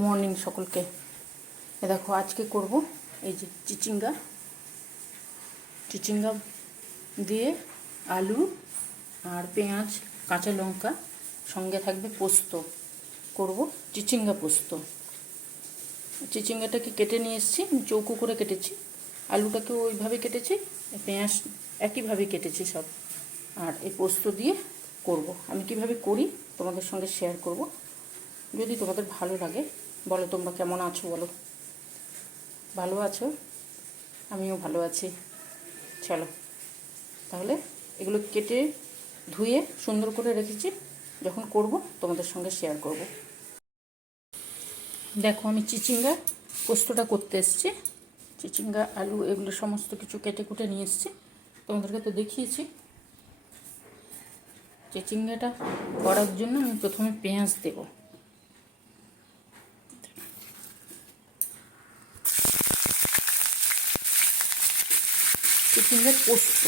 Morning সকলকে। এ দেখো, আজকে করব এই যে চিচিঙ্গা। চিচিঙ্গা দিয়ে আলু আর পেঁয়াজ, কাঁচা লঙ্কা সঙ্গে থাকবে পোস্ত। করব চিচিঙ্গা পোস্ত। চিচিঙ্গাটাকে কেটে নিয়ে এসেছি চৌকো করে কেটেছি। আলুটাকে ওইভাবে কেটেছি, পেঁয়াজ একইভাবে কেটেছি সব। আর এই পোস্ত দিয়ে করব। আমি কীভাবে করি তোমাদের সঙ্গে শেয়ার করব। যদি তোমাদের ভালো লাগে বলো তোমরা কেমন আছো, বলো। ভালো আছো? আমিও ভালো আছি। চলো, তাহলে এগুলো কেটে ধুয়ে সুন্দর করে রেখেছি। যখন করব, তোমাদের সঙ্গে শেয়ার করব। দেখো, আমি চিচিঙ্গা পোস্তটা করতে এসেছি। চিচিঙ্গা, আলু, এগুলো সমস্ত কিছু কেটে কুটে নিয়ে এসেছি। তোমাদেরকে তো দেখিয়েছি। চিচিঙ্গাটা করার জন্য আমি প্রথমে পেঁয়াজ দেব। চিচিঙ্গার পোস্ত।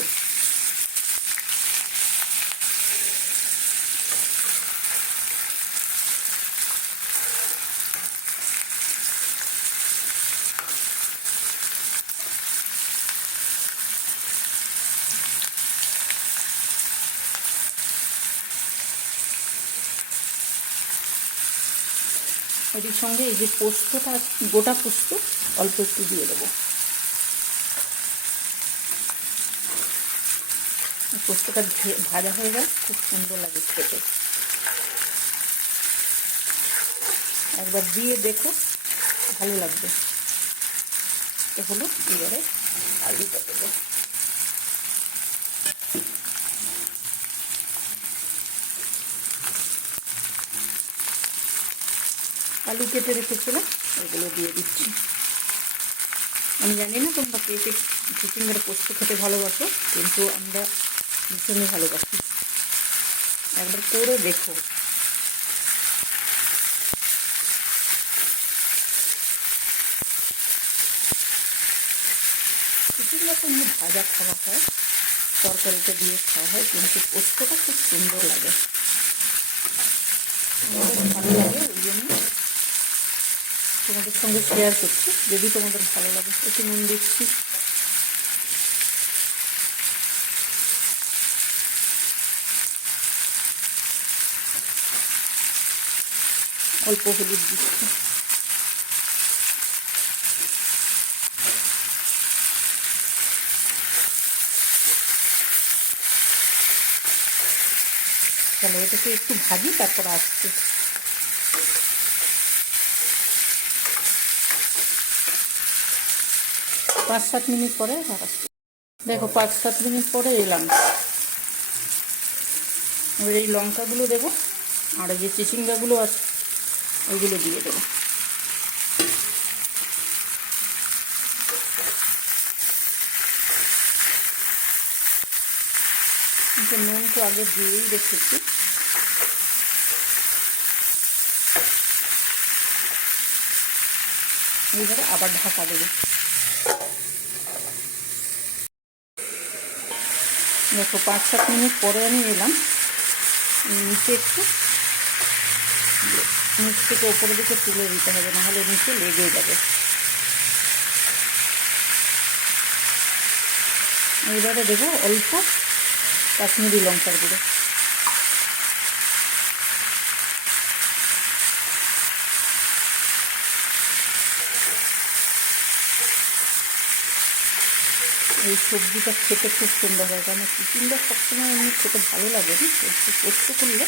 এটির সঙ্গে এই যে পোস্তটা গোটা পোস্ত অল্প একটু দিয়ে দেবো। পোস্তটা ভাজা হয়ে গেল খুব সুন্দর লাগে খেতে। একবার দিয়ে দেখো, ভালো লাগবে। এ হলো এবারে আলুটা দেবো। আলু কেটে রেখেছিলাম, ওগুলো দিয়ে দিচ্ছি। আমি জানি না তোমরা কে চিচিঙ্গার পোস্ত খেতে ভালোবাসো, কিন্তু আমরা ভীষণই ভালোবাসি। একবার করে দেখো। তো এমনি ভাজা খাওয়া হয় তরকারিতে দিয়ে খাওয়া হয়, কিন্তু পোস্তটা খুব সুন্দর লাগে। ভালো লাগে, ওই জন্য তোমাদের সঙ্গে শেয়ার করছি। যদি তোমাদের ভালো লাগে, একটু নুন দিচ্ছি। অল্প হলুদ দিচ্ছি। চলো, এটাকে একটু ভাজি, তারপর আসছি। পাঁচ সাত মিনিট পরে দেখো পাঁচ সাত মিনিট পরে এলাম এবার এই লঙ্কাগুলো দেবো, আর এই যে চিচিঙ্গাগুলো আছে ওইগুলো দিয়ে দেবো। নুন তো আগে দিয়েই রেখেছি। এইবারে আবার ঢাকা দেবো। দেখো, পাঁচ সাত মিনিট পরে আমি এলাম নিচে একটু নিচ থেকে ওপরের দিকে তুলে দিতে হবে, নাহলে নিচে লেগে যাবে। এবারে দেবো অল্প কাশ্মীরি লঙ্কার গুঁড়ো। এই সবজিটা খেতে খুব সুন্দর হয় কারণ চিচিংটা সবসময় এমনি খেতে ভালো লাগে না পোস্ত করলে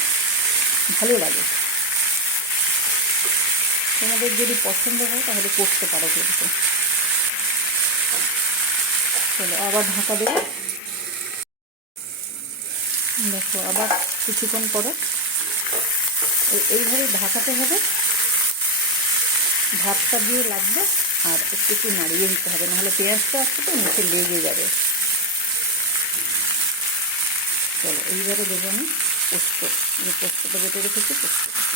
ভালো লাগে। তোমাদের যদি পছন্দ হয় তাহলে করতে পারো কিন্তু। চলো, আবার ঢাকা দেবো। দেখো, আবার কিছুক্ষণ পরে। এইভাবে ঢাকাতে হবে। ভাতটা দিয়ে লাগবে আর একটু একটু নাড়িয়ে দিতে হবে, নাহলে পেঁয়াজটা আছে তো নিচে লেগে যাবে। চলো, এইবারে দেবো আমি পোস্ত। পোস্তটা বেটে রেখেছি পোস্তটা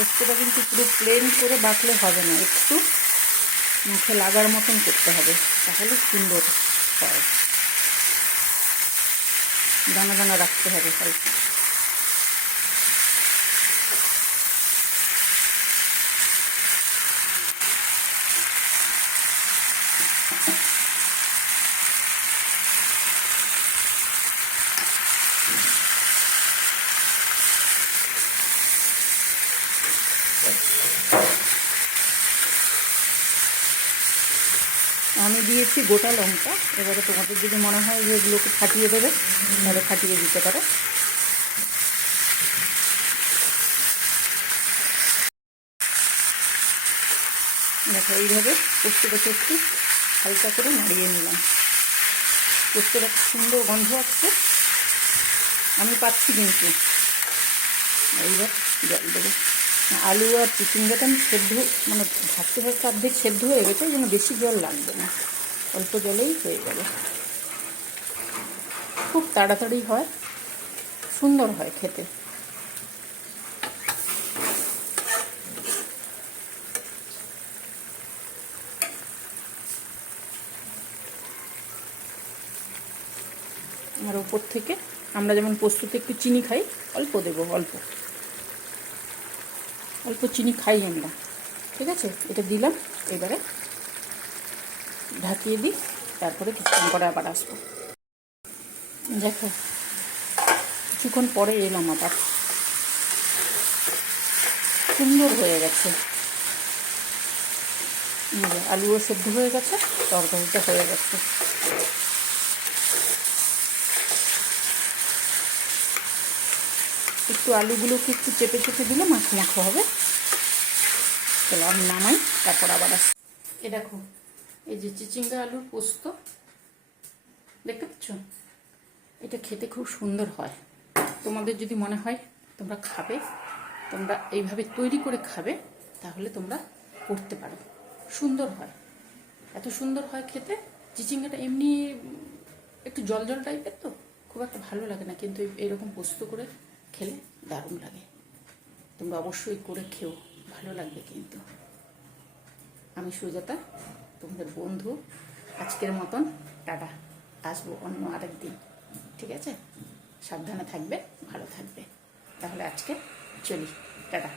পোস্তটা কিন্তু পুরো প্লেন করে বাটলে হবে না, একটু মুখে লাগার মতন করতে হবে, তাহলে সুন্দর হয়। দানা দানা রাখতে হবে হয়তো আমি দিয়েছি গোটা লঙ্কা। এবারে তোমাদের যদি মনে হয় যে এগুলোকে ফাটিয়ে দেবে, তাহলে ফাটিয়ে দিতে পারো। দেখো, এইভাবে পোস্তটাকে একটু হালকা করে নাড়িয়ে নিলাম। পোস্তের একটা সুন্দর গন্ধ আসছে। আমি পাচ্ছি কিন্তু। এইবার জল দেবো। আলু আর চিচিঙ্গাটা আমি সেদ্ধ মানে ভাবতে ভাবতে অর্ধেক সেদ্ধ হয়ে গেছে ওই জন্য বেশি জল লাগবে না। অল্প জলেই হয়ে যাবে খুব তাড়াতাড়ি হয়, সুন্দর হয় খেতে। আর ওপর থেকে আমরা যেমন পোস্ততে একটু চিনি খাই, অল্প দেবো, অল্প। অল্প চিনি খাই আমরা। ঠিক আছে? এটা দিলাম, এবারে ঢাকিয়ে দিই, তারপরে কিছুক্ষণ পরে আবার আসব। দেখো, কিছুক্ষণ পরে এলাম আবার। সুন্দর হয়ে গেছে। আলুও সেদ্ধ হয়ে গেছে, তরকারিটা হয়ে গেছে। একটু আলুগুলোকে একটু চেপে চেপে দিলে মাখো মাখো হবে। চলো আমি নামাই, তারপর আবার আসি। এ দেখো এই যে চিচিঙ্গা আলুর পোস্ত, দেখতে পাচ্ছ? এটা খেতে খুব সুন্দর হয়। তোমাদের যদি মনে হয় তোমরা খাবে, তোমরা এইভাবে তৈরি করে খাবে, তাহলে তোমরা করতে পারো। সুন্দর হয়। এত সুন্দর হয় খেতে, চিচিঙ্গাটা এমনি একটু জল জল টাইপের তো, খুব একটা ভালো লাগে না, কিন্তু এরকম পোস্ত করে খেলে দারুণ লাগে। তোমরা অবশ্যই করে খেও, ভালো লাগবে কিন্তু। আমি সুজাতা তোমাদের বন্ধু আজকের মতন, টাটা। আসব অন্য আরেক দিন, ঠিক আছে? সাবধানে থাকবে, ভালো থাকবে। তাহলে আজকে চলি, টাটা।